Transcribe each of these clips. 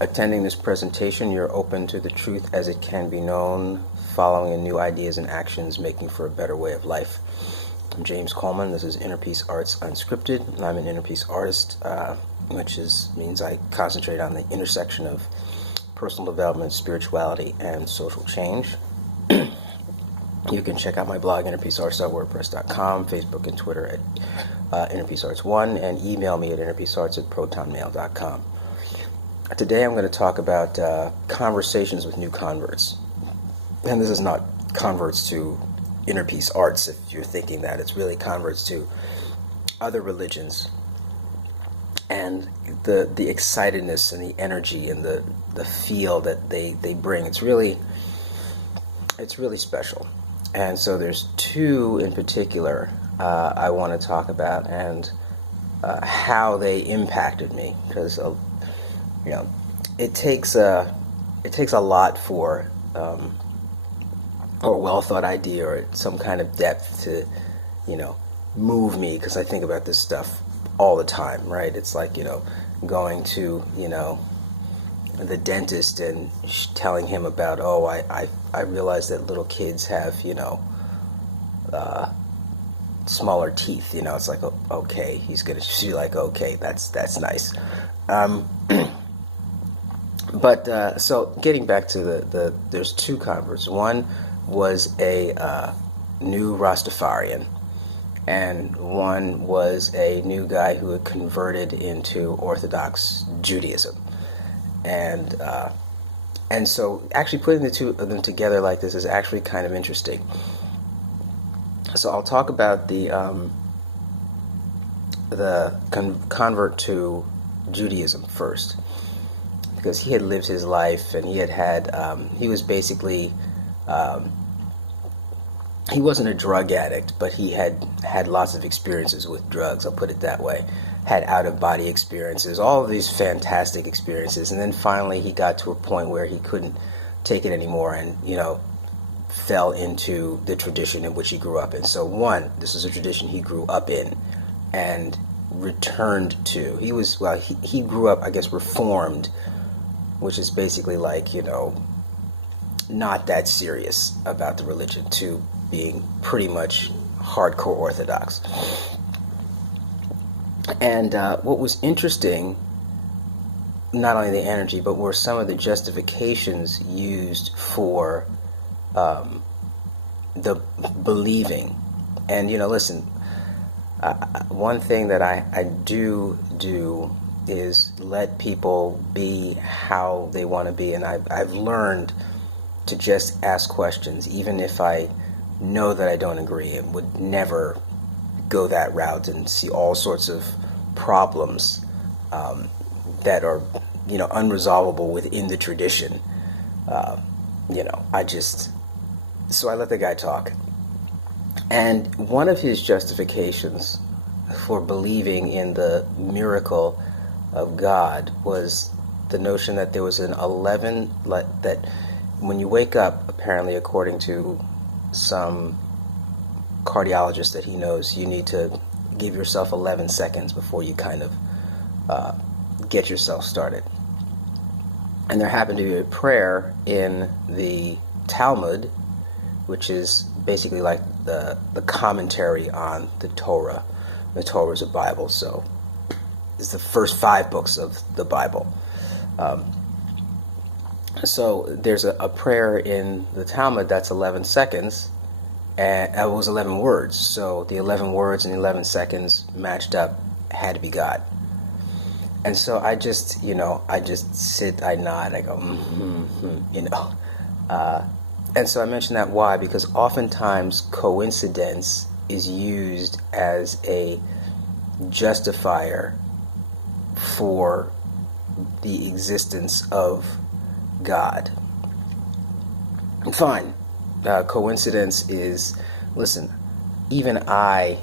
attending this presentation, you're open to the truth as it can be known, following in new ideas and actions, making for a better way of life. I'm James Coleman. This is Inner Peace Arts Unscripted, and I'm an inner peace artist, which means I concentrate on the intersection of personal development, spirituality, and social change. You can check out my blog, innerpeacearts.wordpress.com, Facebook and Twitter at innerpeacearts1, and email me at innerpeacearts@protonmail.com. Today I'm going to talk about conversations with new converts. And this is not converts to inner peace arts, if you're thinking that. It's really converts to other religions, and the excitedness and the energy and the feel that they bring. It's really special. And so there's two in particular I want to talk about, and how they impacted me, because it takes a lot for or a well thought idea or some kind of depth to move me, because I think about this stuff all the time, right? It's like going to the dentist and telling him about, I realize that little kids have smaller teeth. It's like, okay, he's gonna be like, okay, that's nice. But so getting back to there's two converts. One was a new Rastafarian, and one was a new guy who had converted into Orthodox Judaism. And so actually putting the two of them together like this is actually kind of interesting. So I'll talk about the convert to Judaism first, because he had lived his life, and he was basically, he wasn't a drug addict, but he had lots of experiences with drugs, I'll put it that way. Had out-of-body experiences, all of these fantastic experiences, and then finally he got to a point where he couldn't take it anymore, and fell into the tradition in which he grew up in. So this is a tradition he grew up in and returned to. He grew up, I guess, Reformed, which is basically like, not that serious about the religion, to being pretty much hardcore Orthodox. And what was interesting, not only the energy, but were some of the justifications used for the believing. And listen, one thing that I do is let people be how they want to be, and I've learned to just ask questions, even if I know that I don't agree. It would never go that route and see all sorts of problems that are unresolvable within the tradition. So I let the guy talk. And one of his justifications for believing in the miracle of God was the notion that there was that when you wake up, apparently according to some cardiologist that he knows, you need to give yourself 11 seconds before you kind of get yourself started. And there happened to be a prayer in the Talmud, which is basically like the commentary on the Torah. The Torah is a Bible, so it's the first 5 books of the Bible. So there's a prayer in the Talmud that's 11 seconds, and it was 11 words. So the 11 words and the 11 seconds matched up, had to be God. And so I just sit, I nod, I go, and so I mention that why? Because oftentimes coincidence is used as a justifier for the existence of God. Fine. Coincidence is, listen, even I,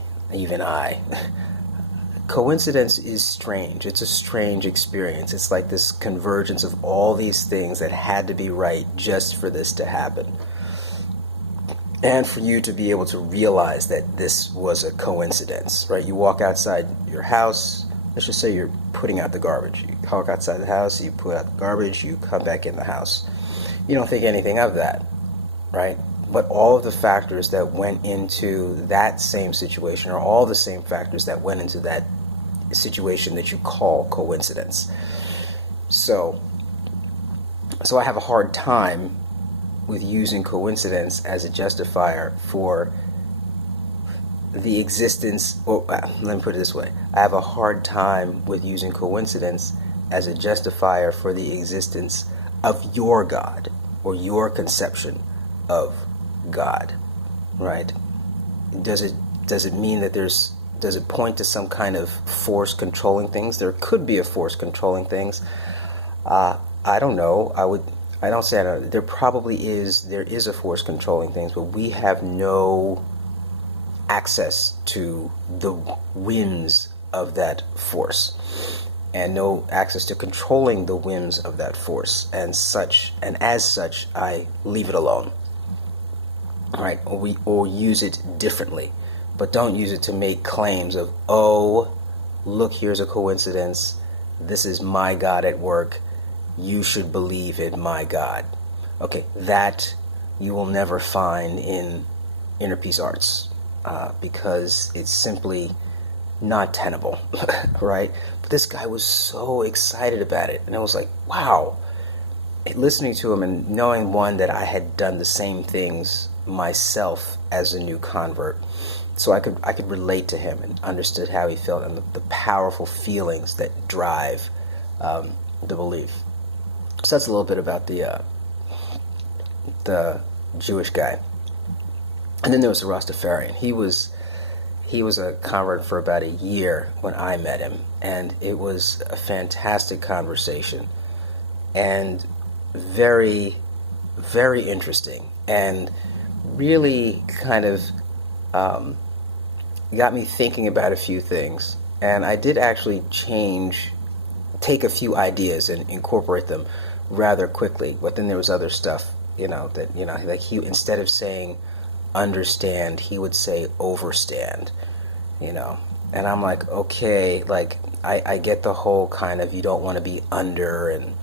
coincidence is strange. It's a strange experience. It's like this convergence of all these things that had to be right just for this to happen. And for you to be able to realize that this was a coincidence, right? You walk outside your house, let's just say you're putting out the garbage. You walk outside the house, you put out the garbage, you come back in the house. You don't think anything of that, right? But all of the factors that went into that same situation are all the same factors that went into that situation that you call coincidence. So I have a hard time with using coincidence as a justifier for the existence, or let me put it this way. I have a hard time with using coincidence as a justifier for the existence of your God or your conception of God, right? Does it mean that does it point to some kind of force controlling things? There could be a force controlling things. I don't know. I don't say I don't. There probably is. There is a force controlling things, but we have no access to the whims of that force, and no access to controlling the whims of that force, and as such, I leave it alone. All right, or use it differently, but don't use it to make claims of, oh, look, here's a coincidence. This is my God at work. You should believe in my God. Okay, that you will never find in Inner Peace Arts, because it's simply not tenable, right? But this guy was so excited about it, and I was like, wow. Listening to him and knowing, one, that I had done the same things myself as a new convert, so I could relate to him and understood how he felt and the powerful feelings that drive the belief. So that's a little bit about the Jewish guy. And then there was the Rastafarian. He was a convert for about a year when I met him, and it was a fantastic conversation and very, very interesting, and really kind of got me thinking about a few things. And I did actually take a few ideas and incorporate them rather quickly. But then there was other stuff, like he, instead of saying understand, he would say overstand, And I'm like, okay, like I get the whole kind of, you don't want to be under, and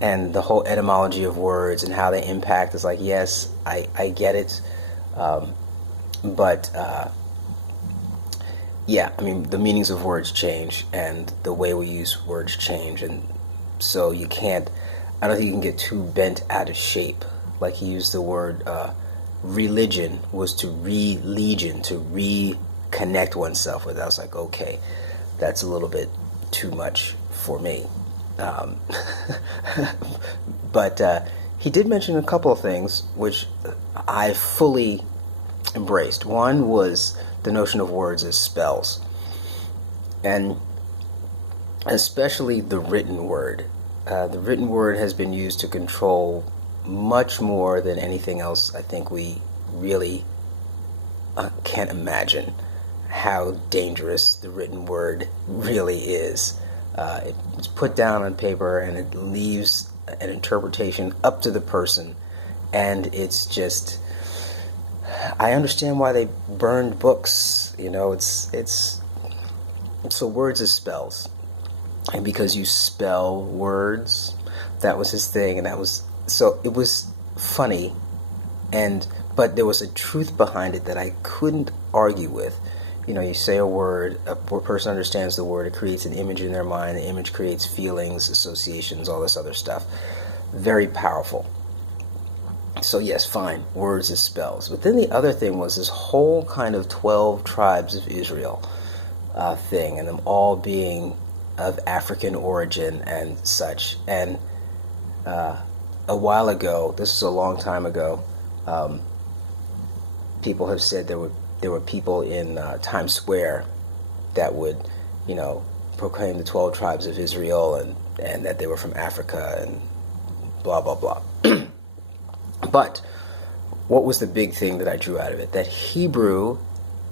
and the whole etymology of words and how they impact is like, yes, I get it. But yeah, I mean, the meanings of words change, and the way we use words change, and so I don't think you can get too bent out of shape. Like he used the word religion was to re-legion, to reconnect oneself with. I was like, okay, that's a little bit too much for me. But he did mention a couple of things which I fully embraced. One was the notion of words as spells, and especially the written word. The written word has been used to control much more than anything else. I think we really can't imagine how dangerous the written word really is. It's put down on paper, and it leaves an interpretation up to the person, and it's just, I understand why they burned books. It's so words as spells, and because you spell words, that was his thing, and it was funny, but there was a truth behind it that I couldn't argue with. You say a word, a person understands the word, it creates an image in their mind, the image creates feelings, associations, all this other stuff. Very powerful. So yes, fine, words as spells. But then the other thing was this whole kind of 12 tribes of Israel thing, and them all being of African origin and such. And a while ago, this is a long time ago, people have said there were people in Times Square that would, proclaim the 12 tribes of Israel, and that they were from Africa, and blah, blah, blah. But what was the big thing that I drew out of it? That Hebrew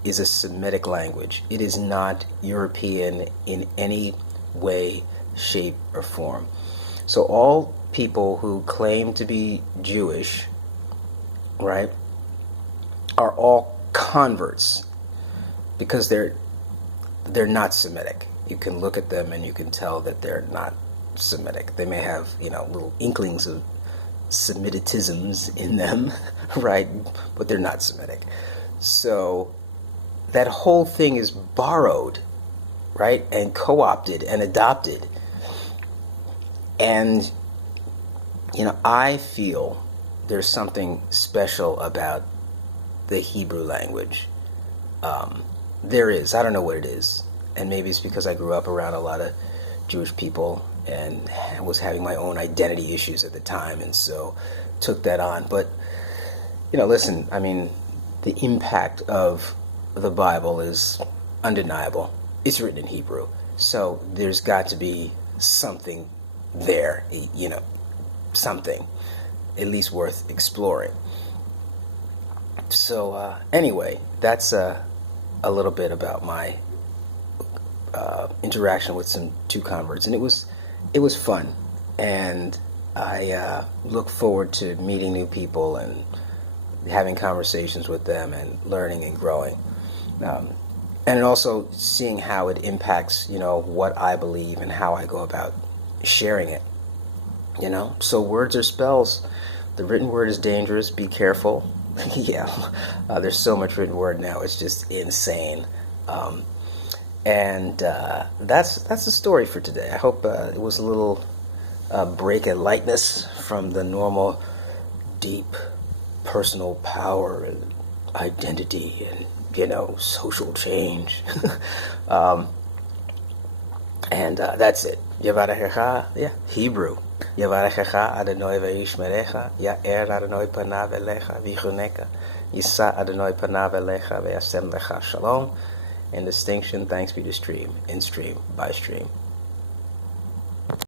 is a Semitic language. It is not European in any way, shape, or form. So all people who claim to be Jewish, right, are all converts, because they're they're not Semitic. You can look at them and you can tell that they're not Semitic. They may have, little inklings of Semiticisms in them, right? But they're not Semitic. So that whole thing is borrowed, right? And co-opted and adopted. And, I feel there's something special about the Hebrew language. There is. I don't know what it is. And maybe it's because I grew up around a lot of Jewish people and was having my own identity issues at the time, and so took that on. But, listen, I mean, the impact of the Bible is undeniable. It's written in Hebrew. So there's got to be something there, something at least worth exploring. So anyway, that's a little bit about my interaction with some TwoConverts, and it was fun, and I look forward to meeting new people and having conversations with them and learning and growing, and also seeing how it impacts what I believe and how I go about sharing it. So words are spells. The written word is dangerous. Be careful. Yeah, there's so much written word now. It's just insane. And that's the story for today. I hope it was a little break in lightness from the normal deep personal power and identity and social change. And that's it. Yavarechecha, yeah, Hebrew. Yavarechecha Adonai v'yishmerecha, Ya'er Adonai panav elecha v'yichuneka, Yisa Adonai panav elecha v'yasem lecha shalom. In distinction, thanks be to stream, in stream, by stream.